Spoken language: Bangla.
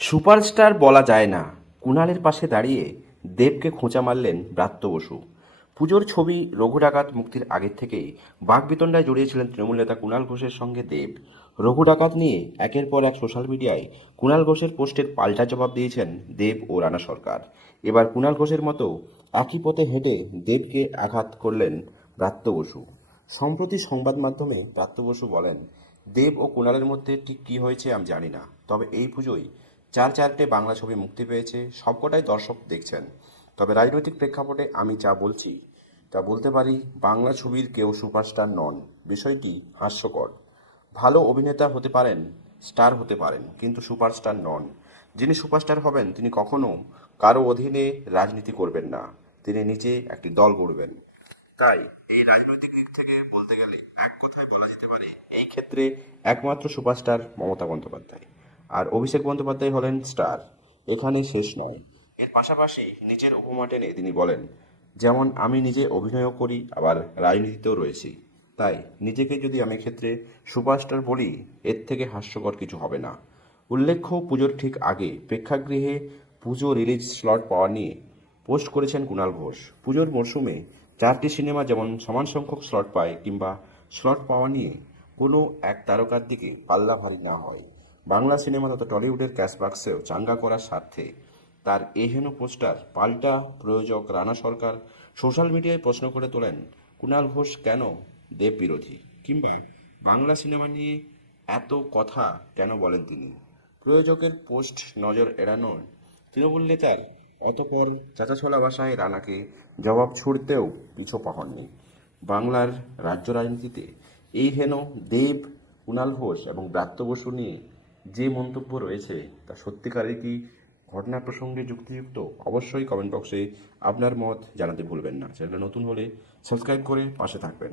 সুপারস্টার বলা যায় না, কুণালের পাশে দাঁড়িয়ে দেবকে খোঁচা মারলেন ব্রাত্য বসু। পুজোর ছবি রঘু ডাকাত মুক্তির আগের থেকেই বাকবিতণ্ডায় জড়িয়েছিলেন তৃণমূল নেতা কুণাল ঘোষের সঙ্গে দেব। রঘু ডাকাত নিয়ে একের পর এক সোশ্যাল মিডিয়ায় কুণাল ঘোষের পোস্টের পাল্টা জবাব দিয়েছেন দেব ও রানা সরকার। এবার কুণাল ঘোষের মতো একই পথে হেঁটে দেবকে আঘাত করলেন ব্রাত্য বসু। সম্প্রতি সংবাদ মাধ্যমে ব্রাত্য বসু বলেন, দেব ও কুণালের মধ্যে ঠিক কী হয়েছে আমি জানি না, তবে এই পুজোয় চারটে বাংলা ছবি মুক্তি পেয়েছে, সবকটাই দর্শক দেখছেন। তবে রাজনৈতিক প্রেক্ষাপটে আমি যা বলছি তা বলতে পারি, বাংলা ছবির কেউ সুপারস্টার নন। বিষয়টি হাস্যকর। ভালো অভিনেতা হতে পারেন, স্টার হতে পারেন, কিন্তু সুপারস্টার নন। যিনি সুপারস্টার হবেন তিনি কখনো কারো অধীনে রাজনীতি করবেন না, তিনি নিজে একটি দল গড়বেন। তাই এই রাজনৈতিক দিক থেকে বলতে গেলে এক কথায় বলা যেতে পারে, এই ক্ষেত্রে একমাত্র সুপারস্টার মমতা বন্দ্যোপাধ্যায়। আর অভিষেক বন্দ্যোপাধ্যায় হলেন স্টার। এখানে শেষ নয়। এর পাশাপাশি নিজের উপমা টেনে তিনি বলেন, যেমন আমি নিজে অভিনয়ও করি, আবার রাজনীতিতেও রয়েছি। তাই নিজেকে যদি আমি ক্ষেত্রে সুপারস্টার বলি, এর থেকে হাস্যকর কিছু হবে না। উল্লেখ্য, পুজোর ঠিক আগে প্রেক্ষাগৃহে পুজো রিলিজ স্লট পাওয়া নিয়ে পোস্ট করেছেন কুণাল ঘোষ। পুজোর মরশুমে চারটি সিনেমা যেমন সমান সংখ্যক স্লট পায়, কিংবা স্লট পাওয়া নিয়ে কোনো এক তারকার দিকে পাল্লা ভারী না হয়, বাংলা সিনেমা তথা টলিউডের ক্যাশ বাক্সেও চাঙ্গা করার স্বার্থে তার এহেন পোস্টার পাল্টা প্রয়োজক রানা সরকার সোশ্যাল মিডিয়ায় প্রশ্ন করে তোলেন, কুণাল ঘোষ কেন দেব বিরোধী, কিংবা বাংলা সিনেমা নিয়ে এত কথা কেন বলেন তিনি। প্রয়োজকের পোস্ট নজর এড়ানোর তৃণমূল নেতার অতপর চাঁচাছোলা ভাষায় রানাকে জবাব ছুড়তেও পিছু পাহননি। বাংলার রাজ্য রাজনীতিতে এই হেন দেব, কুণাল ঘোষ এবং ব্রাত্য বসু নিয়ে যে মন্তব্য রয়েছে তা সত্যিকারের কি ঘটনা প্রসঙ্গে যুক্তিযুক্ত? অবশ্যই কমেন্ট বক্সে আপনার মত জানাতে ভুলবেন না। চ্যানেলটা নতুন হলে সাবস্ক্রাইব করে পাশে থাকবেন।